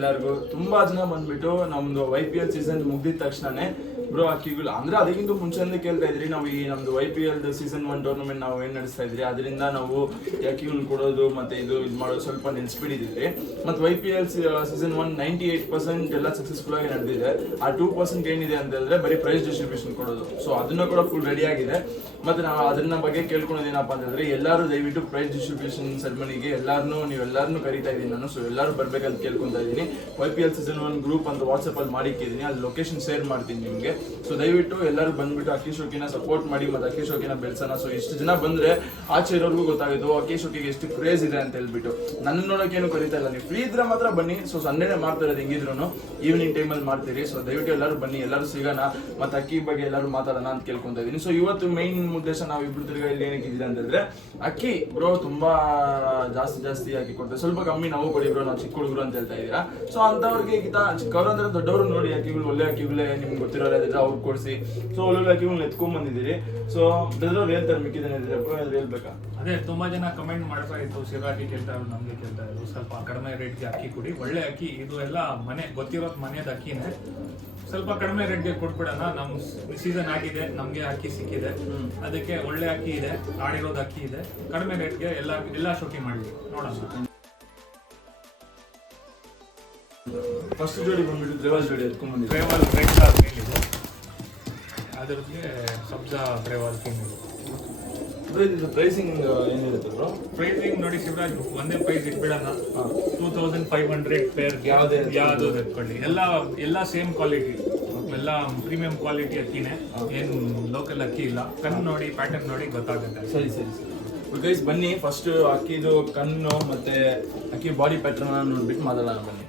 ಎಲ್ಲರಿಗೂ. ತುಂಬಾ ಜನ ಬಂದ್ಬಿಟ್ಟು ನಮ್ದು YPL ಸೀಸನ್ ಮುಗಿದ ತಕ್ಷಣನೇ ಬ್ರೋ ಅಕ್ಕಿಗಳು ಅಂದ್ರೆ ಅದಕ್ಕಿಂತ ಮುಂಚೆನೇ ಕೇಳ್ತಾ ಇದ್ರಿ, ನಾವು ಈ ನಮ್ದು YPL ಸೀಸನ್ 1 ಟೂರ್ನಮೆಂಟ್ ನಾವು ಏನ್ ನಡೆಸ್ತಾ ಇದ್ರಿ ಅದರಿಂದ ನಾವು ಅಕ್ಕಿಗಳನ್ನ ಕೊಡೋದು ಮತ್ತೆ ಇದು ಮಾಡೋದು ಸ್ವಲ್ಪ ನಿಲ್ಸ್ಬಿಟ್ಟಿದ್ರಿ. ಮತ್ತೆ YPL ಸೀಸನ್ 1 98% ಎಲ್ಲ ಸಕ್ಸಸ್ಫುಲ್ ಆಗಿ ನಡೆದಿದೆ. ಆ 2% ಏನಿದೆ ಅಂತ ಹೇಳಿದ್ರೆ ಬರೀ ಪ್ರೈಸ್ ಡಿಸ್ಟ್ರಿಬ್ಯೂಷನ್ ಕೊಡೋದು. ಸೊ ಅದನ್ನ ಕೂಡ ಫುಲ್ ರೆಡಿ ಆಗಿದೆ. ಮತ್ತೆ ನಾವು ಅದನ್ನ ಬಗ್ಗೆ ಕೇಳ್ಕೊಳ್ಳೋದೇನಪ್ಪ ಅಂತಂದ್ರೆ ಎಲ್ಲರೂ ದಯವಿಟ್ಟು ಪ್ರೈಸ್ ಡಿಸ್ಟ್ರಿಬ್ಯೂಷನ್ ಸೆರೆಮನಿಗೆ ನೀವೆಲ್ಲರನ್ನೂ ಕರೀತಾ ಇದ್ದೀನಿ ನಾನು. ಸೊ ಎಲ್ಲರೂ ಬರ್ಬೇಕಂತ ಕೇಳ್ಕೊಂತಾ ಇದ್ದೀನಿ. YPL ಸೀಸನ್ 1 ಗ್ರೂಪ್ ಅಂತ ವಾಟ್ಸ್ಆಪ್ ಅಲ್ಲಿ ಮಾಡಿಟ್ಟಿದ್ದೀನಿ, ಅಲ್ಲಿ ಲೊಕೇಶನ್ ಶೇರ್ ಮಾಡ್ತೀನಿ ನಿಮಗೆ. ಸೊ ದಯವಿಟ್ಟು ಎಲ್ಲರೂ ಬಂದ್ಬಿಟ್ಟು ಅಕ್ಕಿ ಶೋಕಿನ ಸಪೋರ್ಟ್ ಮಾಡಿ ಮತ್ತೆ ಅಕ್ಕಿ ಶೋಕಿನ ಬೆಳೆಸೋಣ. ಸೊ ಇಷ್ಟು ಜನ ಬಂದ್ರೆ ಆಚೆ ಇರೋರ್ಗೂ ಗೊತ್ತಾಗಿದ್ದು ಅಕ್ಕಿ ಶೋಕಿಗೆ ಎಷ್ಟು ಕ್ರೇಜ್ ಇದೆ ಅಂತ ಹೇಳ್ಬಿಟ್ಟು. ನನ್ನ ನೋಡೋಕೇನು ಕರೀತಾ ಇಲ್ಲ, ನೀವು ಫ್ರೀ ಇದ್ರೆ ಮಾತ್ರ ಬನ್ನಿ. ಸೊ ಸಂಡೇನೆ ಮಾಡ್ತಾ ಇರೋದು ಹೆಂಗಿದ್ರು ಈವ್ನಿಂಗ್ ಟೈಮಲ್ಲಿ ಮಾಡ್ತೀರಿ. ಸೊ ದಯವಿಟ್ಟು ಎಲ್ಲರೂ ಬನ್ನಿ, ಎಲ್ಲರೂ ಸಿಗೋಣ, ಮತ್ತೆ ಅಕ್ಕಿ ಬಗ್ಗೆ ಎಲ್ಲರೂ ಮಾತಾಡೋಣ ಅಂತ ಕೇಳ್ಕೊಂತಾ ಇದ್ದೀನಿ. ಸೊ ಇವತ್ತು ಮೈನ್ ಉದ್ದೇಶ ನಾವು ಇಬ್ರು ತಿರ್ಗಾ ಇಲ್ಲಿ ಏನಕ್ಕೆ ಇದ್ದೀರಾ ಅಂತಂದ್ರೆ ಅಕ್ಕಿ ಬ್ರೋ ತುಂಬಾ ಜಾಸ್ತಿ ಅಕ್ಕಿ ಕೊಡ್ತಾರೆ, ಸ್ವಲ್ಪ ಕಮ್ಮಿ ನಾವು ಕೊಡಿ ಬ್ರೋ, ನಾವು ಚಿಕ್ಕ ಹುಡುಗರು ಅಂತ ಹೇಳ್ತಾ ಇದ್ದೀರಾ. ಸೊ ಅಂತವ್ರಿಗೆ ಚಿಕ್ಕವರು ಅಂದ್ರೆ ದೊಡ್ಡವರು ನೋಡಿ ಅಕ್ಕಿಗಳು ಒಳ್ಳೆ ಅಕ್ಕಿಗಳೇ ನಿಮ್ಗೆ ಗೊತ್ತಿರೋಲ್ಲ ಅವ್ರು ಕೊಡಿಸಿ. ಸೊ ಒಳ್ಳೊಳ್ಳೆ ಅಕ್ಕಿಗಳನ್ನ ಎತ್ಕೊಂಡ್ ಬಂದಿದ್ದೀರಿ. ಸೊ ಬೆಳೆದವ್ರು ಹೇಳ್ತಾರೆ ಮಿಕ್ಕಿದ್ದೇನೆ ಹೇಳ್ಬೇಕಾ? ಅದೇ ತುಂಬಾ ಜನ ಕಮೆಂಟ್ ಮಾಡ್ತಾ ಇತ್ತು, ಶಿವರಾಗಿ ಕೇಳ್ತಾ ಇದ್ರು, ನಮ್ಗೆ ಕೇಳ್ತಾ ಇದ್ರು ಸ್ವಲ್ಪ ಕಡಿಮೆ ರೇಟ್ಗೆ ಅಕ್ಕಿ ಕೊಡಿ, ಒಳ್ಳೆ ಅಕ್ಕಿ ಇದು ಎಲ್ಲ ಮನೆ ಗೊತ್ತಿರೋದು ಮನೆಯದ ಅಕ್ಕಿನೇ, ಸ್ವಲ್ಪ ಕಡಿಮೆ ರೇಟ್ಗೆ ಕೊಟ್ಬಿಡೋಣ. ನಮ್ ಸೀಸನ್ ಆಗಿದೆ, ನಮ್ಗೆ ಅಕ್ಕಿ ಸಿಕ್ಕಿದೆ, ಅದಕ್ಕೆ ಒಳ್ಳೆ ಅಕ್ಕಿ ಇದೆ, ಆಡಿರೋದು ಅಕ್ಕಿ ಇದೆ, ಕಡಿಮೆ ರೇಟ್ಗೆ ಎಲ್ಲ ಶೋಕಿ ಮಾಡಿದ್ವಿ ನೋಡೋಣ. ಫಸ್ಟ್ ಜೋಡಿ ಬಂದ್ಬಿಟ್ಟು ಡ್ರೈವರ್ ಜೋಡಿ ಎತ್ಕೊಂಡ್ ಬಂದಿದ್ದೀವಿ. ಡ್ರೈವರ್ ರೆಡ್ ಕಾರ್ ಮೇಲಿದೆ, ಅದಕ್ಕೆ ಸಬ್ಜಾ ಡ್ರೈವರ್ ಫೀಮೇಲ್. ಪ್ರೈಸಿಂಗ್ ಏನಿರುತ್ತೆ ಬ್ರೋ? ಪ್ರೈಸಿಂಗ್ ನೋಡಿ ಶಿವರಾಜ್, ಒಂದೇ ಪ್ರೈಸ್ ಇಟ್ಬಿಡೋಣ, 2500 ಪೇರ್ ಯಾವ್ದು ಎತ್ಕೊಳ್ಳಿ. ಎಲ್ಲ ಸೇಮ್ ಕ್ವಾಲಿಟಿ, ಎಲ್ಲ ಪ್ರೀಮಿಯಂ ಕ್ವಾಲಿಟಿ ಅಕ್ಕಿನೇ, ಏನು ಲೋಕಲ್ ಅಕ್ಕಿ ಇಲ್ಲ. ಕಣ್ಣು ನೋಡಿ ಪ್ಯಾಟರ್ನ್ ನೋಡಿ ಗೊತ್ತಾಗುತ್ತೆ. ಸರಿ ಗೈಸ್ ಬನ್ನಿ, ಫಸ್ಟ್ ಅಕ್ಕಿದು ಕಣ್ಣು ಮತ್ತೆ ಅಕ್ಕಿ ಬಾಡಿ ಪ್ಯಾಟರ್ನ್ ನೋಡ್ಬಿಟ್ಟು ಮಾತಾಡೋಣ ಬನ್ನಿ.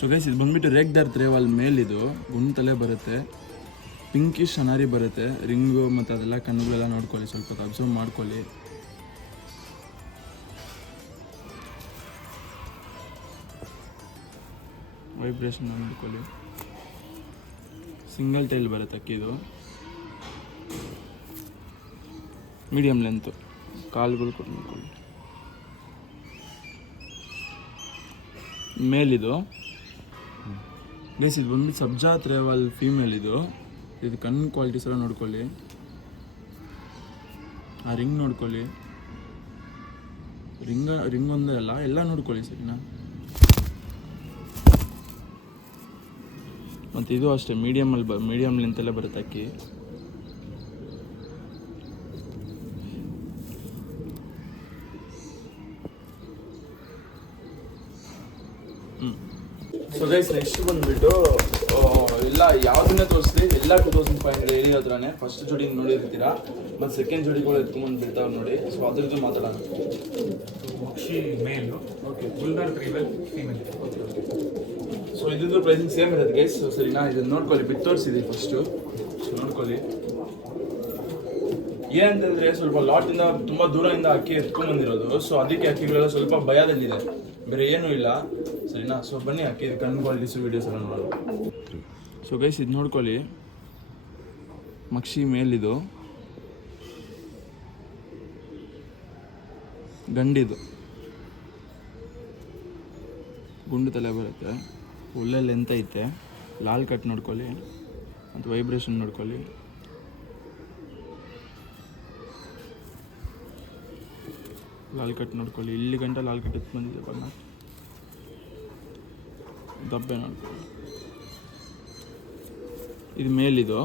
ಸೊ ಗೈಸ್ ಇದು ಬಂದ್ಬಿಟ್ಟು ರೇಗ್ದಾರ್ ತ್ರೇವಾಲ್ ಮೇಲಿದು ಗುಂಡು ತಲೆ ಬರುತ್ತೆ, ಪಿಂಕಿಶ್ ಅನಾರಿ ಬರುತ್ತೆ, ರಿಂಗು ಮತ್ತು ಅದೆಲ್ಲ ಕಣ್ಣುಗಳೆಲ್ಲ ನೋಡ್ಕೊಳ್ಳಿ, ಸ್ವಲ್ಪ ಅಬ್ಸರ್ವ್ ಮಾಡ್ಕೊಳ್ಳಿ. ವೈಬ್ರೇಷನ್ ನೋಡ್ಕೊಳ್ಳಿ. ಸಿಂಗಲ್ ಟೈಲ್ ಬರುತ್ತೆ ಅಕ್ಕಿದು, ಮೀಡಿಯಂ ಲೆಂತು, ಕಾಲುಗಳು ಕೊಟ್ಟು ನೋಡ್ಕೊಳ್ಳಿ. ಮೇಲಿದು ಗೈಸ್ ಇದು ಬಂದ್ಬಿಟ್ಟು ಸಬ್ಜಾ ತ್ರೇವಾಲ್ ಫೀಮೇಲ್ ಇದು ಕಣ್ಣು ಕ್ವಾಲಿಟೀಸ್ ಎಲ್ಲ ನೋಡ್ಕೊಳ್ಳಿ, ಆ ರಿಂಗ್ ನೋಡ್ಕೊಳ್ಳಿ, ರಿಂಗ್ ಒಂದೇ ಅಲ್ಲ ಎಲ್ಲ ನೋಡ್ಕೊಳ್ಳಿ ಸರಿನಾ. ಮತ್ತು ಇದು ಅಷ್ಟೇ ಮೀಡಿಯಮ್ ಲೆಂತಲ್ಲೇ ಬರುತ್ತೆ ಅಕ್ಕಿ. ಸೊ ಗೈಸ್ ನೆಕ್ಸ್ಟ್ ಬಂದ್ಬಿಟ್ಟು ಎಲ್ಲ ಯಾವ್ದನ್ನೇ ತೋರಿಸ್ಲಿ, ಎಲ್ಲ 2500 ಏರಿ ಹತ್ರನೇ ಫಸ್ಟ್ ಜೋಡಿ ನೋಡಿರ್ತೀರಾ, ಮತ್ತು ಸೆಕೆಂಡ್ ಜೋಡಿಗಳು ಎತ್ಕೊಂಡ್ಬಂದು ಬಿಡ್ತಾವೆ ನೋಡಿ. ಸೊ ಅದ್ರದ್ದು ಮಾತಾಡೋಣ. ಮಕ್ಷಿ ಮೇಲು, ಓಕೆ, ಗುಲ್ದಾರ್ ತ್ರೇವಾಲ್ ಫೀಮೇಲ್. ಸೊ ಇದ್ದು ಪ್ರೈಸಿಂಗ್ ಸೇಮ್ ಇರುತ್ತೆ ಗೈಸ್. ಸೊ ಸರಿನಾ, ಇದನ್ನು ನೋಡ್ಕೊಳ್ಳಿ, ಬಿಟ್ಟು ತೋರಿಸಿದೆ ಫಸ್ಟು. ಸೊ ನೋಡ್ಕೊಳ್ಳಿ, ಏನಂತಂದರೆ ಸ್ವಲ್ಪ ಲಾಟಿಂದ ತುಂಬ ದೂರದಿಂದ ಅಕ್ಕಿ ಎತ್ಕೊಂಡ್ಬಂದಿರೋದು. ಸೊ ಅದಕ್ಕೆ ಅಕ್ಕಿಗಳೆಲ್ಲ ಸ್ವಲ್ಪ ಭಯದಲ್ಲಿದೆ, ಬೇರೆ ಏನೂ ಇಲ್ಲ ಸರಿನಾ. ಸೊ ಬನ್ನಿ ಅಕ್ಕಿ ಕಣ್ಣು ಕ್ವಾಲಿಟೀಸು ವೀಡಿಯೋಸ್ ಎಲ್ಲ ನೋಡೋದು. ಸೊ ಗೈಸ್ ಇದು ನೋಡ್ಕೊಳ್ಳಿ, ಮಕ್ಷಿ ಮೇಲಿದು ಗಂಡಿದು ಗುಂಡು ತಲೆ ಬರುತ್ತೆ, ಒಳ್ಳೆ ಲೆಂತ್ ಐತೆ, ಲಾಲ್ ಕಟ್ ನೋಡ್ಕೊಳ್ಳಿ ಮತ್ತು ವೈಬ್ರೇಷನ್ ನೋಡ್ಕೊಳ್ಳಿ. ಲಾಲ್ ಕಟ್ ನೋಡ್ಕೊಳ್ಳಿ, ಇಲ್ಲಿ ಗಂಟ ಲಾಲ್ ಕಟ್ ಎತ್ತು ಬಂದಿದೆ ಬಣ್ಣ, ದಬ್ಬೆ ನೋಡ್ಕೊಳ್ಳಿ. ಇದು ಮೇಲಿದು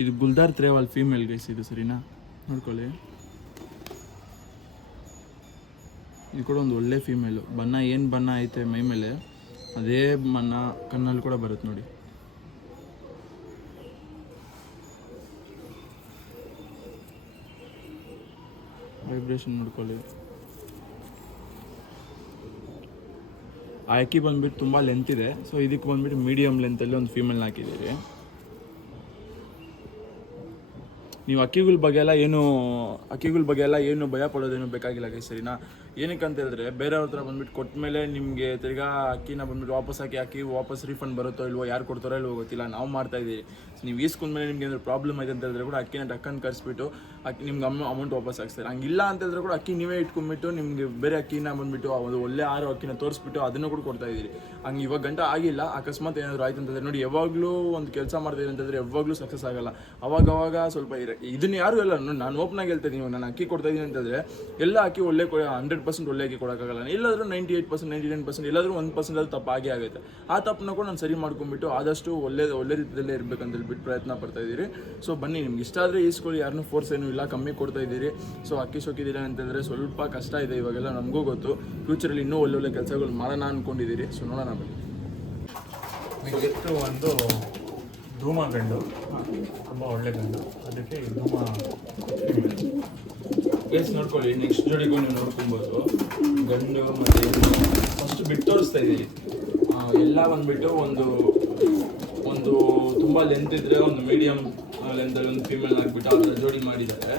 ಇದು ಗುಲ್ದಾರ್ ತ್ರೇವಾಲ್ ಫೀಮೇಲ್ ಗೈಸ್ ಇದು ಸರಿನಾ, ನೋಡ್ಕೊಳ್ಳಿ. ಇದು ಕೂಡ ಒಂದು ಒಳ್ಳೆ ಫೀಮೇಲು, ಬಣ್ಣ ಏನು ಬಣ್ಣ ಐತೆ ಮೈ ಮೇಲೆ ಅದೇ ಬಣ್ಣ ಕಣ್ಣಲ್ಲಿ ಕೂಡ ಬರುತ್ತೆ ನೋಡಿ. ವೈಬ್ರೇಷನ್ ನೋಡ್ಕೊಳ್ಳಿ. ಆ ಅಕ್ಕಿ ಬಂದ್ಬಿಟ್ಟು ತುಂಬ ಲೆಂತ್ ಇದೆ. ಸೊ ಇದಕ್ಕೆ ಬಂದ್ಬಿಟ್ಟು ಮೀಡಿಯಮ್ ಲೆಂತಲ್ಲಿ ಒಂದು ಫೀಮೇಲ್ನ ಹಾಕಿದ್ದೀವಿ. ನೀವು ಅಕ್ಕಿಗಳ ಬಗ್ಗೆ ಎಲ್ಲ ಏನು ಭಯ ಪಡೋದೇನು ಬೇಕಾಗಿಲ್ಲ ಗೈಸ್, ಸರಿನಾ. ಏನಕ್ಕೆ ಅಂತ ಹೇಳಿದ್ರೆ ಬೇರೆಯವ್ರ ಹತ್ರ ಬಂದ್ಬಿಟ್ಟು ಕೊಟ್ಟ ಮೇಲೆ ನಿಮಗೆ ತಿರ್ಗಾ ಅಕ್ಕಿನ ಬಂದ್ಬಿಟ್ಟು ವಾಪಸ್ ಹಾಕಿ ಅಕ್ಕಿ ವಾಪಸ್ ರೀಫಂಡ್ ಬರುತ್ತೋ ಇಲ್ವೋ, ಯಾರು ಕೊಡ್ತಾರೋ ಇಲ್ವೋ ಗೊತ್ತಿಲ್ಲ, ನಾವು ಮಾಡ್ತಾ ಇದ್ದೀವಿ. ನೀವು ಈಸ್ಕೊಂಡ್ಮೇಲೆ ನಿಮ್ಗೆ ಏನಾದ್ರು ಪ್ರಾಬ್ಲಮ್ ಆಯ್ತು ಅಂತ ಹೇಳಿದ್ರೆ ಕೂಡ ಅಕ್ಕಿನ ಟಕ್ಕನ್ನು ಕರೆಸ್ಬಿಟ್ಟು ಅಕ್ಕಿ ನಿಮ್ಗೆ ಅಮೌಂಟ್ ವಾಪಸ್ ಹಾಕ್ತಾರೆ. ಹಂಗಿಲ್ಲ ಅಂತ ಹೇಳಿದ್ರೆ ಕೂಡ ಅಕ್ಕಿ ನೀವೇ ಇಟ್ಕೊಂಡ್ಬಿಟ್ಟು ನಿಮಗೆ ಬೇರೆ ಅಕ್ಕಿನ ಬಂದ್ಬಿಟ್ಟು ಒಂದು ಒಳ್ಳೆ ಆರೋ ಅಕ್ಕಿನ ತೋರಿಸ್ಬಿಟ್ಟು ಅದನ್ನು ಕೂಡ ಕೊಡ್ತಾ ಇದ್ದೀರಿ. ಹಂಗೆ ಇವಾಗ ಗಂಟ ಆಗಿಲ್ಲ, ಅಕಸ್ಮಾತ್ ಏನಾದರೂ ಆಯ್ತು ಅಂತಂದರೆ ನೋಡಿ, ಯಾವಾಗಲೂ ಒಂದು ಕೆಲಸ ಮಾಡ್ತಾಯಿದೆ ಅಂತಂದರೆ ಯಾವಾಗಲೂ ಸಕ್ಸಸ್ ಆಗಲ್ಲ. ಅವಾಗ ಸ್ವಲ್ಪ ಇದನ್ನು ಯಾರು ಎಲ್ಲ ನಾನು ಓಪನಾಗಿ ಹೇಳ್ತಾ ಇದ್ದೀನಿ. ನಾನು ಅಕ್ಕಿ ಕೊಡ್ತಾ ಇದ್ದೀನಿ ಅಂತಂದರೆ ಎಲ್ಲ ಅಕ್ಕಿ ಒಳ್ಳೆ 100% ಒಳ್ಳೆ ಅಕ್ಕಿ ಕೊಡೋಕ್ಕಾಗಲ್ಲ. ಎಲ್ಲಾದರೂ 98%, 99% ಎಲ್ಲಾದರೂ 1% ಅದು ತಪ್ಪು ಆಗೇ ಆಗುತ್ತೆ. ಆ ತಪ್ಪನ್ನ ಕೂಡ ನಾನು ಸರಿ ಮಾಡ್ಕೊಂಡ್ಬಿಟ್ಟು ಆದಷ್ಟು ಒಳ್ಳೆ ರೀತಿಯಲ್ಲೇ ಇರಬೇಕಂತ ಹೇಳ್ಬಿಟ್ಟು ಪ್ರಯತ್ನ ಪಡ್ತಾ ಇದ್ದೀರಿ. ಸೊ ಬನ್ನಿ, ನಿಮ್ಗೆ ಇಷ್ಟ ಆದರೆ ಈಸ್ಕೊಳ್ಳಿ, ಯಾರನ್ನೂ ಫೋರ್ಸ್ ಏನೂ ಇಲ್ಲ, ಕಮ್ಮಿ ಕೊಡ್ತಾ ಇದ್ದೀರಿ. ಸೊ ಅಕ್ಕಿ ಸೋಕಿದ್ದೀರಾ ಅಂತಂದರೆ ಸ್ವಲ್ಪ ಕಷ್ಟ ಇದೆ ಇವಾಗೆಲ್ಲ, ನಮಗೂ ಗೊತ್ತು. ಫ್ಯೂಚರಲ್ಲಿ ಇನ್ನೂ ಒಳ್ಳೊಳ್ಳೆ ಕೆಲಸಗಳು ಮಾಡೋಣ ಅಂದ್ಕೊಂಡಿದ್ದೀರಿ. ಸೊ ನೋಡೋಣ ಬನ್ನಿ. ನೆಕ್ಸ್ಟು ಒಂದು ಧೂಮ ಗಂಡು, ತುಂಬ ಒಳ್ಳೆ ಗಂಡು, ಅದಕ್ಕೆ ಧೂಮ ಪ್ಲೇಸ್ ನೋಡ್ಕೊಳ್ಳಿ. ನೆಕ್ಸ್ಟ್ ಜೋಡಿಗೂ ನೀವು ನೋಡ್ಕೊಬೋದು. ಗಂಡು ಮತ್ತು ಹೆಣ್ಣು ಫಸ್ಟ್ ಬಿಟ್ಟು ತೋರಿಸ್ತಾ ಇದ್ದೀರಿ. ಎಲ್ಲ ಬಂದುಬಿಟ್ಟು ಒಂದು ತುಂಬ ಲೆಂತ್ ಇದ್ದರೆ ಒಂದು ಮೀಡಿಯಮ್ ಲೆಂತಲ್ಲಿ ಒಂದು ಫೀಮೇಲ್ ಆಗಿಬಿಟ್ಟು ಆ ಥರ ಜೋಡಿ ಮಾಡಿದ್ದಾರೆ.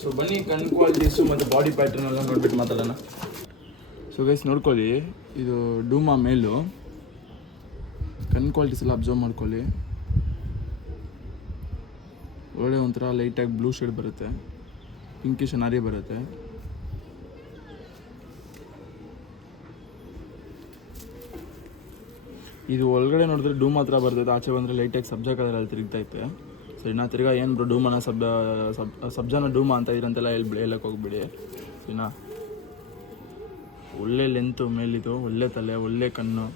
ಸೊ ಬನ್ನಿ, ಕಣ್ಣು ಕ್ವಾಲಿಟೀಸು ಮತ್ತು ಬಾಡಿ ಪ್ಯಾಟರ್ನ್ ಎಲ್ಲ ನೋಡ್ಬಿಟ್ಟು ಮಾತಾಡೋಣ. ಸೊ ಗೈಸ್ ನೋಡ್ಕೊಳ್ಳಿ, ಇದು ಡೂಮಾ ಮೇಲು. ಕಣ್ಣು ಕ್ವಾಲಿಟೀಸ್ ಎಲ್ಲ ಅಬ್ಸರ್ವ್ ಮಾಡ್ಕೊಳ್ಳಿ. ಒಳ್ಳೆ ಒಂಥರ ಲೈಟಾಗಿ ಬ್ಲೂ ಶೇಡ್ ಬರುತ್ತೆ, ಪಿಂಕಿಶ್ ನಾರಿ ಬರುತ್ತೆ. ಇದು ಒಳಗಡೆ ನೋಡಿದ್ರೆ ಡೂಮ್ ಹತ್ರ ಬರ್ತೈತೆ, ಆಚೆ ಬಂದರೆ ಲೈಟಾಗಿ ಸಬ್ಜಾ ಕಲರಲ್ಲಿ ತಿರುಗ್ತೈತೆ. ಸರಿನಾ. ತಿರ್ಗಾ ಏನು ಬ್ರೋ ಡೂಮನ ಸಬ್ಜಾನ ಡೂಮಾ ಅಂತ ಇರಂತೆಲ್ಲ ಹೇಳಕ್ಕೆ ಹೋಗ್ಬಿಡಿ, ಸರಿನಾ. ಒಳ್ಳೆ ಲೆಂತು ಮೇಲಿದು, ಒಳ್ಳೆ ತಲೆ, ಒಳ್ಳೆ ಕಣ್ಣು,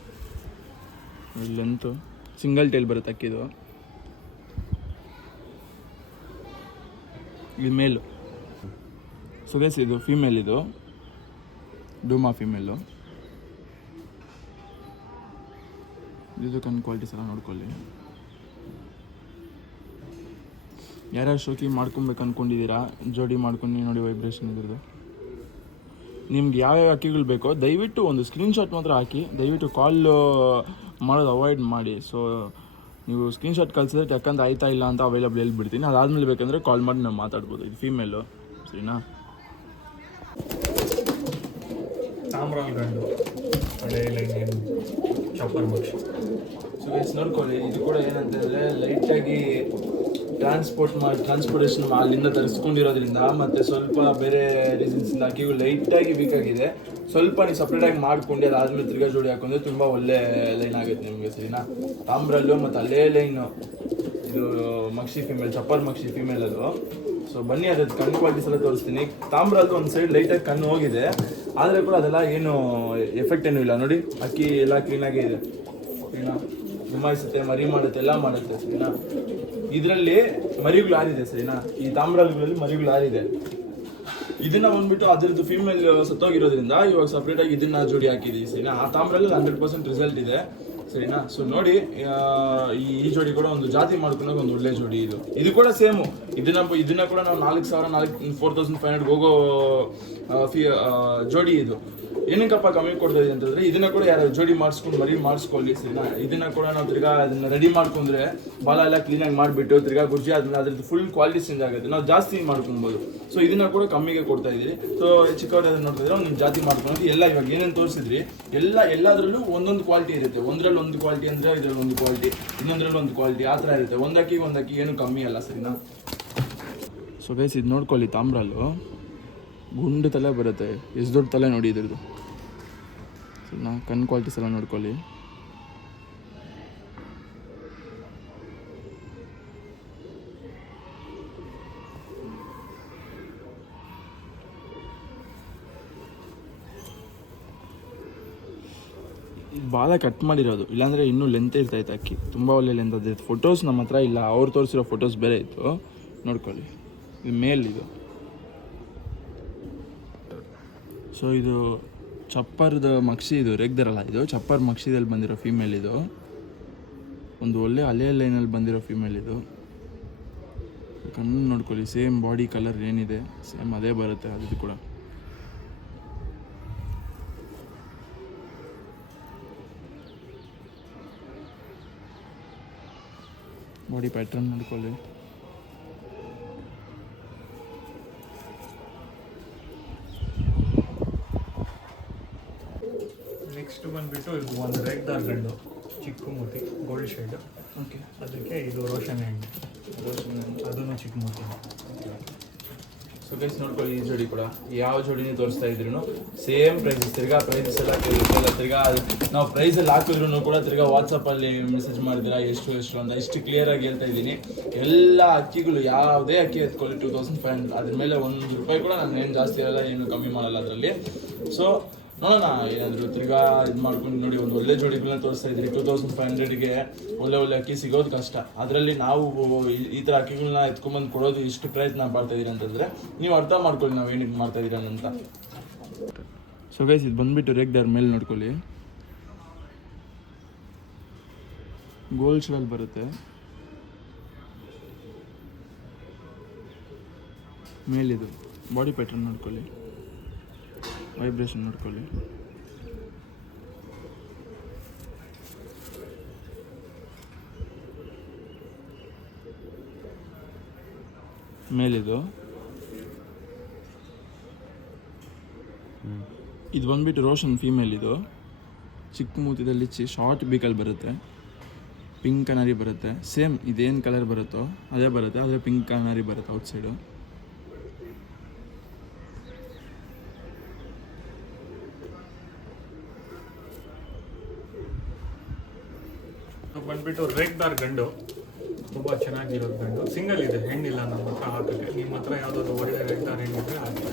ಲೆಂತು, ಸಿಂಗಲ್ ಟೈಲ್ ಬರುತ್ತೆ ಅಕ್ಕಿದು. ಇದು ಮೇಲು. ಸೊ ಗೈಸ್ ಇದು ಫೀಮೇಲ್, ಇದು ಡೂಮಾ ಫೀಮೇಲು. ಇದು ಕಣ್ಣು ಕ್ವಾಲಿಟೀಸ್ ಎಲ್ಲ ನೋಡ್ಕೊಳ್ಳಿ. ಯಾರ್ಯಾರು ಶೋಕಿ ಮಾಡ್ಕೊಬೇಕು ಅಂದ್ಕೊಂಡಿದ್ದೀರಾ, ಜೋಡಿ ಮಾಡ್ಕೊಂಡು ನೋಡಿ ವೈಬ್ರೇಷನ್ ಇದ್ರದ್ದು. ನಿಮ್ಗೆ ಯಾವ್ಯಾವ ಅಕ್ಕಿಗಳು ಬೇಕೋ ದಯವಿಟ್ಟು ಒಂದು ಸ್ಕ್ರೀನ್ಶಾಟ್ ಮಾತ್ರ ಹಾಕಿ, ದಯವಿಟ್ಟು ಕಾಲ್ ಮಾಡೋದು ಅವಾಯ್ಡ್ ಮಾಡಿ. ಸೊ ನೀವು ಸ್ಕ್ರೀನ್ಶಾಟ್ ಕಳಿಸಿದ್ರೆ ಯಾಕಂದ್ರೆ ಆಯ್ತಾ ಇಲ್ಲ ಅಂತ ಅವೈಲಬಲ್ ಹೇಳ್ಬಿಡ್ತೀನಿ. ಅದಾದಮೇಲೆ ಬೇಕಂದರೆ ಕಾಲ್ ಮಾಡಿ ನಾವು ಮಾತಾಡ್ಬೋದು. ಇದು ಫೀಮೇಲು, ಸರಿನಾ. ತಾಮ್ರಾಲ್ ಗಂಡು, ಹಳೆ ಲೈನ್ ಏನು ಚಾಪರ್ ಮಕ್ಷಿ. ಸೊ ಗೈಸ್ ನೋಡ್ಕೊಳ್ಳಿ, ಇದು ಕೂಡ ಏನಂತಂದರೆ ಲೈಟಾಗಿ ಟ್ರಾನ್ಸ್ಪೋರ್ಟೇಷನ್ ಅಲ್ಲಿಂದ ತರಿಸ್ಕೊಂಡಿರೋದ್ರಿಂದ ಮತ್ತು ಸ್ವಲ್ಪ ಬೇರೆ ರೀಸನ್ಸಿಂದ ಅಕ್ಕಿಗಳು ಲೈಟಾಗಿ ವೀಕ್ ಆಗಿದೆ. ಸ್ವಲ್ಪ ನೀವು ಸಪ್ರೇಟಾಗಿ ಮಾಡ್ಕೊಂಡು ಅದಾದಮೇಲೆ ತಿರ್ಗಾ ಜೋಡಿ ಹಾಕೊಂಡ್ರೆ ತುಂಬ ಒಳ್ಳೆ ಲೈನ್ ಆಗುತ್ತೆ ನಿಮಗೆ, ಸರಿನಾ. ತಾಮ್ರಲ್ಲು ಮತ್ತು ಅಲ್ಲೇ ಲೈನು, ಇದು ಮಕ್ಷಿ ಫಿಮೇಲ್, ಚಪ್ಪರ್ ಮಕ್ಷಿ ಫಿಮೇಲ್ ಅದು. ಸೊ ಬನ್ನಿ, ಅದ್ರದ್ದು ಕಣ್ಣು ಕ್ವಾಲಿಟೀಸ್ ಎಲ್ಲ ತೋರಿಸ್ತೀನಿ. ತಾಮ್ರದ್ದು ಒಂದು ಸೈಡ್ ಲೈಟಾಗಿ ಕಣ್ಣು ಹೋಗಿದೆ, ಆದರೆ ಕೂಡ ಅದೆಲ್ಲ ಏನು ಎಫೆಕ್ಟ್ ಏನೂ ಇಲ್ಲ. ನೋಡಿ, ಅಕ್ಕಿ ಎಲ್ಲ ಕ್ಲೀನಾಗೇ ಇದೆ, ಸರಿನಾ. ಗುಮಾಯಿಸುತ್ತೆ, ಮರಿ ಮಾಡುತ್ತೆ, ಎಲ್ಲ ಮಾಡುತ್ತೆ, ಸರಿನಾ. ಇದರಲ್ಲಿ ಮರಿಗಳು ಆರಿದೆ, ಸರಿನಾ. ಈ ತಾಮ್ರಗಳಲ್ಲಿ ಮರಿಗಳು ಆರಿದೆ. ಇದನ್ನ ಬಂದ್ಬಿಟ್ಟು ಅದರದ್ದು ಫೀಮೇಲ್ ಸತ್ತೋಗಿರೋದ್ರಿಂದ ಇವಾಗ ಸಪ್ರೇಟಾಗಿ ಇದನ್ನ ಜೋಡಿ ಹಾಕಿದ್ದೀವಿ, ಸರಿನಾ. ಆ ತಾಮ್ರಲ್ಲಿ 100% ರಿಸಲ್ಟ್ ಇದೆ, ಸರಿನಾ. ಸೊ ನೋಡಿ, ಈ ಜೋಡಿ ಕೂಡ ಒಂದು ಜಾತಿ ಮಾಡ್ಕೊಂಡಾಗ ಒಂದು ಒಳ್ಳೆ ಜೋಡಿ. ಇದು ಕೂಡ ಸೇಮು. ಇದನ್ನ ಕೂಡ ನಾವು 4,500 ಹೋಗೋ ಜೋಡಿ. ಇದು ಏನಕ್ಕಪ್ಪ ಕಮ್ಮಿ ಕೊಡ್ತಾ ಇದೆ ಅಂತಂದ್ರೆ, ಇದನ್ನ ಕೂಡ ಯಾರು ಜೋಡಿ ಮಾಡಿಸ್ಕೊಂಡು ಮರಿ ಮಾಡಿಸ್ಕೊಳ್ಳಿ, ಸರಿನಾ. ಇದನ್ನ ಕೂಡ ನಾವು ತಿರ್ಗಾ ಅದನ್ನ ರೆಡಿ ಮಾಡ್ಕೊಂಡ್ರೆ ಬಾಲ ಎಲ್ಲ ಕ್ಲೀನಾಗಿ ಮಾಡಿಬಿಟ್ಟು ತಿರ್ಗಾ ಗುರ್ಜಿ ಆದ್ಮೇಲೆ ಅದ್ರದ್ದು ಫುಲ್ ಕ್ವಾಲಿಟಿ ಚೇಂಜ್ ಆಗುತ್ತೆ, ನಾವು ಜಾಸ್ತಿ ಮಾಡ್ಕೊಬೋದು. ಸೊ ಇದನ್ನ ಕೂಡ ಕಮ್ಮಿಗೆ ಕೊಡ್ತಾ ಇದ್ದೀರಿ. ಸೊ ಚಿಕ್ಕವ್ರು ಅದನ್ನ ನೋಡ್ತಿದ್ರೆ ಒಂದು ಜಾತಿ ಮಾಡ್ಕೊಂಡು ಎಲ್ಲ ಇವಾಗ ಏನೇನು ತೋರಿಸಿದ್ರಿ ಎಲ್ಲದರಲ್ಲೂ ಒಂದೊಂದು ಕ್ವಾಲಿಟಿ ಇರುತ್ತೆ. ಒಂದರಲ್ಲಿ ಒಂದು ಕ್ವಾಲಿಟಿ ಅಂದರೆ ಇದರಲ್ಲಿ ಒಂದು ಕ್ವಾಲಿಟಿ, ಇನ್ನೊಂದರಲ್ಲಿ ಒಂದು ಕ್ವಾಲಿಟಿ, ಆ ಥರ ಇರುತ್ತೆ. ಒಂದಕ್ಕಿ ಏನು ಕಮ್ಮಿ ಅಲ್ಲ, ಸರಿನಾ. ಸೊ ಗೈಸ್ ಇದು ನೋಡ್ಕೊಳ್ಳಿ, ತಾಮ್ರಲ್ಲು ಗುಂಡು ತಲೆ ಬರುತ್ತೆ, ಎಷ್ಟು ದೊಡ್ಡ ತಲೆ ನೋಡಿ ಇದ್ರದ್ದು, ಸರಿನಾ. ಕಣ್ಣು ಕ್ವಾಲಿಟೀಸ್ ಎಲ್ಲ ನೋಡ್ಕೊಳ್ಳಿ. ಬಾಲ ಕಟ್ ಮಾಡಿರೋದು, ಇಲ್ಲಾಂದರೆ ಇನ್ನೂ ಲೆಂತ್ ಇರ್ತೈತೆ ಅಕ್ಕಿ, ತುಂಬ ಒಳ್ಳೆ ಲೆಂತ್ ಅದಿತ್ತು. ಫೋಟೋಸ್ ನಮ್ಮ ಹತ್ರ ಇಲ್ಲ, ಅವ್ರು ತೋರಿಸಿರೋ ಫೋಟೋಸ್ ಬೇರೆ ಇತ್ತು, ನೋಡ್ಕೊಳ್ಳಿ. ಇದು ಮೇಲ್ ಇದು. ಸೊ ಇದು ಚಪ್ಪರ್ದು ಮಕ್ಷಿ, ಇದು ರೇಗ್ದರಲ್ಲ, ಇದು ಚಪ್ಪರ್ ಮಕ್ಷಿದಲ್ಲಿ ಬಂದಿರೋ ಫೀಮೇಲ್. ಇದು ಒಂದು ಒಳ್ಳೆ ಹಳೆ ಲೈನಲ್ಲಿ ಬಂದಿರೋ ಫೀಮೇಲ್. ಇದು ಕಣ್ಣು ನೋಡ್ಕೊಳ್ಳಿ, ಸೇಮ್ ಬಾಡಿ ಕಲರ್ ಏನಿದೆ ಸೇಮ್ ಅದೇ ಬರುತ್ತೆ ಅದು ಕೂಡ. ಬಾಡಿ ಪ್ಯಾಟ್ರನ್ ನೋಡ್ಕೊಳ್ಳಿ. ನೆಕ್ಸ್ಟ್ ಬಂದ್ಬಿಟ್ಟು ಇದು ಒಂದು ರೆಡ್ ದಾರ್ ಗಂಡು ಚಿಕ್ಕ ಮೂತಿ ಗೋಲ್ಡ್ ಶೇಡ್, ಓಕೆ ಅದಕ್ಕೆ ಇದು ರೋಷನ್ ಹ್ಯಾಂಡ್, ಅದನ್ನು ಚಿಕ್ಕ ಮೂತಿ. ಸೊ ಗೈಸ್ ನೋಡ್ಕೊಳ್ಳಿ, ಈ ಜೋಡಿ ಕೂಡ ಯಾವ ಜೋಡಿನೇ ತೋರಿಸ್ತಾ ಇದ್ರು ಸೇಮ್ ಪ್ರೈಸಸ್, ತಿರ್ಗಾ ಪ್ರೈಸಸ್ ಎಲ್ಲ ಕೇಳಿಲ್ಲ, ತಿರ್ಗಾ ನಾವು ಪ್ರೈಸಲ್ಲಿ ಹಾಕಿದ್ರು ಕೂಡ ತಿರ್ಗಾ ವಾಟ್ಸಪ್ಪಲ್ಲಿ ಮೆಸೇಜ್ ಮಾಡಿದಿರಾ ಎಷ್ಟು ಅಂತ ಇಷ್ಟು ಕ್ಲಿಯರಾಗಿ ಹೇಳ್ತಾ ಇದ್ದೀನಿ. ಎಲ್ಲ ಅಕ್ಕಿಗಳು ಯಾವುದೇ ಅಕ್ಕಿ ಎತ್ಕೊಳ್ಳಿ 2500, ಅದ್ರ ಮೇಲೆ ₹1 ಕೂಡ ನಾನು ಏನು ಜಾಸ್ತಿ ಇರಲ್ಲ, ಏನು ಕಮ್ಮಿ ಮಾಡಲ್ಲ ಅದರಲ್ಲಿ. ಸೊ ನೋಡೋಣ ಏನಾದರೂ ತಿರ್ಗಾ ಇದು ಮಾಡ್ಕೊಂಡು ನೋಡಿ, ಒಂದು ಒಳ್ಳೆ ಜೋಡಿಗಳನ್ನ ತೋರಿಸ್ತಾ ಇದ್ದೀರಿ. 2500ಗೆ ಒಳ್ಳೆ ಅಕ್ಕಿ ಸಿಗೋದು ಕಷ್ಟ, ಅದರಲ್ಲಿ ನಾವು ಈ ಥರ ಅಕ್ಕಿಗಳನ್ನ ಎತ್ಕೊಂಬಂದು ಕೊಡೋದು ಇಷ್ಟು ಪ್ರಯತ್ನ ಮಾಡ್ತಾ ಇದ್ದೀರಿ ಅಂತಂದರೆ ನೀವು ಅರ್ಥ ಮಾಡ್ಕೊಳ್ಳಿ ನಾವು ಏನಕ್ಕೆ ಮಾಡ್ತಾ ಇದ್ದೀರ ಅಂತ. ಸೊ ಗೈಸ್ ಇದು ಬಂದುಬಿಟ್ಟು ರೇಗ್ದಾರ್ ಮೇಲೆ ನೋಡ್ಕೊಳ್ಳಿ, ಗೋಲ್ಡ್ ಶೇಡಲ್ಲಿ ಬರುತ್ತೆ, ಮೇಲಿದು ಬಾಡಿ ಪ್ಯಾಟರ್ನ್ ನೋಡ್ಕೊಳ್ಳಿ, ವೈಬ್ರೇಷನ್ ನೋಡ್ಕೊಳ್ಳಿ. ಮೇಲಿದು ಇದು ಬಂದ್ಬಿಟ್ಟು ರೋಷನ್ ಫೀಮೇಲ್, ಇದು ಚಿಕ್ಕ ಮೂತಿದಲ್ಲಿ ಶಾರ್ಟ್ ಬೀಕಲ್ಲಿ ಬರುತ್ತೆ, ಪಿಂಕ್ ಕನಾರಿ ಬರುತ್ತೆ, ಸೇಮ್ ಇದೇನು ಕಲರ್ ಬರುತ್ತೋ ಅದೇ ಬರುತ್ತೆ, ಆದರೆ ಪಿಂಕ್ ಕನಾರಿ ಬರುತ್ತೆ ಔಟ್ ಸೈಡು. ಬಂದ್ಬಿಟ್ಟು ರೆಡ್ ದಾರ್ ಗಂಡು, ತುಂಬ ಚೆನ್ನಾಗಿರೋದು ಗಂಡು, ಸಿಂಗಲ್ ಇದೆ, ಹೆಣ್ಣಿಲ್ಲ ನಮ್ಮ ಹತ್ರ ಹಾಕಕ್ಕೆ. ನಿಮ್ಮ ಹತ್ರ ಯಾವುದಾದ್ರು ಒಳ್ಳೆ ರೆಡ್ ದಾರ್ ಹೆಣ್ಣಿದ್ರೆ ಹಾಕಿ.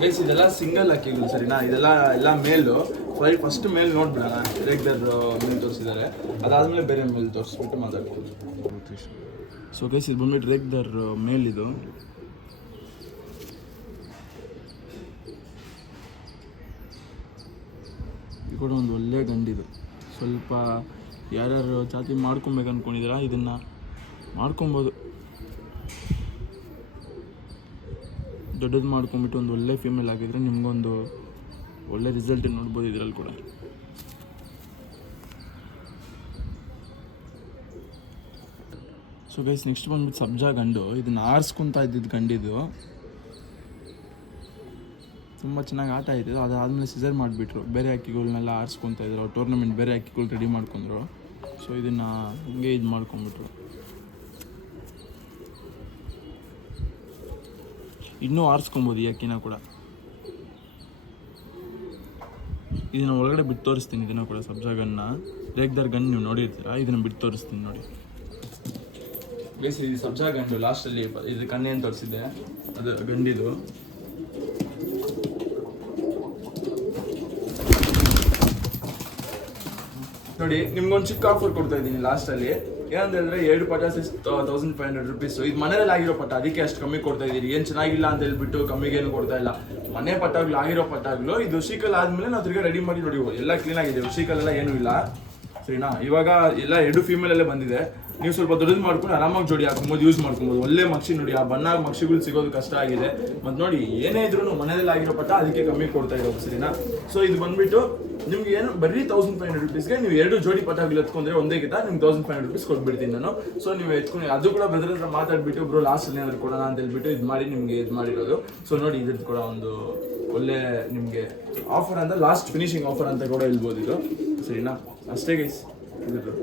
ಗೈಸ್ ಇದೆಲ್ಲ ಸಿಂಗಲ್ ಅಕ್ಕಿಗಳು ಸರಿನಾ, ಇದೆಲ್ಲ ಮೇಲು. ಫಸ್ಟ್ ಮೇಲ್ ನೋಡ್ಬಿಡೋಣ, ರೆಡ್ ದಾರ್ ಮೇಲ್ ತೋರಿಸಿದ್ದಾರೆ, ಅದಾದಮೇಲೆ ಬೇರೆ ಮೇಲ್ ತೋರಿಸ್ಬಿಟ್ಟು ಮಾತಾಡ್ಬೋದು. ಸೊ ಗೈಸ್ ಇದು ಬಂದ್ಬಿಟ್ಟು ರೆಡ್ ದಾರ್ ಮೇಲ್, ಇದು ಕೂಡ ಒಂದು ಒಳ್ಳೆ ಗಂಡಿದು. ಸ್ವಲ್ಪ ಯಾರ್ಯಾರು ಜಾತಿ ಮಾಡ್ಕೊಬೇಕು ಅಂದ್ಕೊಂಡಿದ್ದೀರಾ ಇದನ್ನು ಮಾಡ್ಕೊಬೋದು, ದೊಡ್ಡದು ಮಾಡ್ಕೊಂಬಿಟ್ಟು ಒಂದು ಒಳ್ಳೆ ಫೀಮೇಲ್ ಆಗಿದ್ರೆ ನಿಮಗೊಂದು ಒಳ್ಳೆ ರಿಸಲ್ಟ್ ನೋಡ್ಬೋದು ಇದರಲ್ಲಿ ಕೂಡ. ಸೊ ಗೈಸ್ ನೆಕ್ಸ್ಟ್ ಬಂದ್ಬಿಟ್ಟು ಸಬ್ಜಾ ಗಂಡು, ಇದನ್ನು ಆರಿಸ್ಕೊತಾ ಇದ್ದಿದ್ದು ಗಂಡಿದು, ತುಂಬ ಚೆನ್ನಾಗಿ ಆಟ ಆಯ್ತು. ಅದಾದಮೇಲೆ ಸಿಸರ್ ಮಾಡಿಬಿಟ್ರು, ಬೇರೆ ಅಕ್ಕಿಗಳನ್ನೆಲ್ಲ ಆರಿಸ್ಕೊತಾ ಇದ್ರು, ಟೂರ್ನಮೆಂಟ್ ಬೇರೆ ಅಕ್ಕಿಗಳು ರೆಡಿ ಮಾಡ್ಕೊಂಡ್ರು. ಸೊ ಇದನ್ನು ಹಿಂಗೆ ಇದು ಮಾಡ್ಕೊಂಬಿಟ್ರು. ಇನ್ನೂ ಆರಿಸ್ಕೊಬೋದು ಈ ಅಕ್ಕಿನ ಕೂಡ. ಇದನ್ನು ಒಳಗಡೆ ಬಿಟ್ಟು ತೋರಿಸ್ತೀನಿ, ಇದನ್ನು ಕೂಡ ಸಬ್ಜಾಗನ್ನ ರೇಗ್ದಾರ್ ಗನ್ ನೀವು ನೋಡಿರ್ತೀರಾ, ಇದನ್ನು ಬಿಟ್ಟು ತೋರಿಸ್ತೀನಿ ನೋಡಿ. ಬೇಸ್ ಇದು ಸಬ್ಜಾ ಗಂಡು, ಲಾಸ್ಟಲ್ಲಿ ಇದು ಕಣ್ಣೇನು ತೋರಿಸಿದ್ದೆ ಅದು ಗಂಡಿದು. ನೋಡಿ ನಿಮ್ಗೊಂದು ಚಿಕ್ಕ ಆಫರ್ ಕೊಡ್ತಾ ಇದ್ದೀನಿ ಲಾಸ್ಟಲ್ಲಿ, ಏನಂತ ಹೇಳಿದ್ರೆ 2 ಪಟ ₹1,500. ಇದು ಮನೆಯಲ್ಲಿ ಆಗಿರೋ ಪಟ, ಅದಕ್ಕೆ ಅಷ್ಟು ಕಮ್ಮಿ ಕೊಡ್ತಾ ಇದ್ದೀರಿ. ಏನು ಚೆನ್ನಾಗಿಲ್ಲ ಅಂತ ಹೇಳ್ಬಿಟ್ಟು ಕಮ್ಮಿಗೇನು ಕೊಡ್ತಾ ಇಲ್ಲ. ಮನೆ ಪಟಾಗ್ಲು ಆಗಿರೋ ಪಟಾಗ್ಲು ಇದು ಶೀಕಲ್ ಆದಮೇಲೆ ನಾವು ತಿರ್ಗಾ ರೆಡಿ ಮಾಡಿ ನೋಡಿ, ಎಲ್ಲ ಕ್ಲೀನಾಗಿದೆ, ಶೀಕಲೆಲ್ಲ ಏನೂ ಇಲ್ಲ ಸರಿನಾ. ಇವಾಗ ಎಲ್ಲ 2 ಫೀಮೇಲಲ್ಲೇ ಬಂದಿದೆ, ನೀವು ಸ್ವಲ್ಪ ದೊಡ್ಡದು ಮಾಡ್ಕೊಂಡು ಆರಾಮಾಗಿ ಜೋಡಿ ಹಾಕೊಬೋದು, ಯೂಸ್ ಮಾಡ್ಕೊಬೋದು. ಒಳ್ಳೆ ಮಕ್ಷಿ ನೋಡಿ, ಆ ಬಣ್ಣ ಮಕ್ಷಿಗಳು ಸಿಗೋದು ಕಷ್ಟ ಆಗಿದೆ. ಮತ್ತು ನೋಡಿ ಏನೇ ಇದ್ರೂ ಮನೆಯಲ್ಲಿ ಆಗಿರೋ ಪಟ ಅದಕ್ಕೆ ಕಮ್ಮಿ ಕೊಡ್ತಾ ಇರೋದು ಸರಿನಾ. ಸೊ ಇದು ಬಂದ್ಬಿಟ್ಟು ನಿಮ್ಗೆ ಏನು ಬರೀ ₹1,500ಗೆ ನೀವು 2 ಜೋಡಿ ಪಟಾಗಳು ಎತ್ಕೊಂಡ್ರೆ ಒಂದೇ ಗಿಂತ ನಿಮ್ಗೆ ₹1,500 ಕೊಟ್ಬಿಡ್ತೀನಿ ನಾನು. ಸೊ ನೀವು ಎತ್ಕೊಂಡು ಅದು ಕೂಡ ಬ್ರದರ್ ಹತ್ರ ಮಾತಾಡ್ಬಿಟ್ಟು ಬ್ರೋ ಲಾಸ್ಟಲ್ಲಿ ಏನಾದ್ರು ಕೊಡೋಣ ಅಂತ ಹೇಳ್ಬಿಟ್ಟು ಇದು ಮಾಡಿ ನಿಮಗೆ ಇದು ಮಾಡಿರೋದು. ಸೊ ನೋಡಿ ಇದ್ರದ್ದು ಕೂಡ ಒಂದು ಒಳ್ಳೆ ನಿಮಗೆ ಆಫರ್ ಅಂತ, ಲಾಸ್ಟ್ ಫಿನಿಶಿಂಗ್ ಆಫರ್ ಅಂತ ಕೂಡ ಹೇಳ್ಬೋದು ಇದು ಸರಿನಾ. ಅಷ್ಟೇ ಗೈಸ್ ಇದ್ರದ್ದು.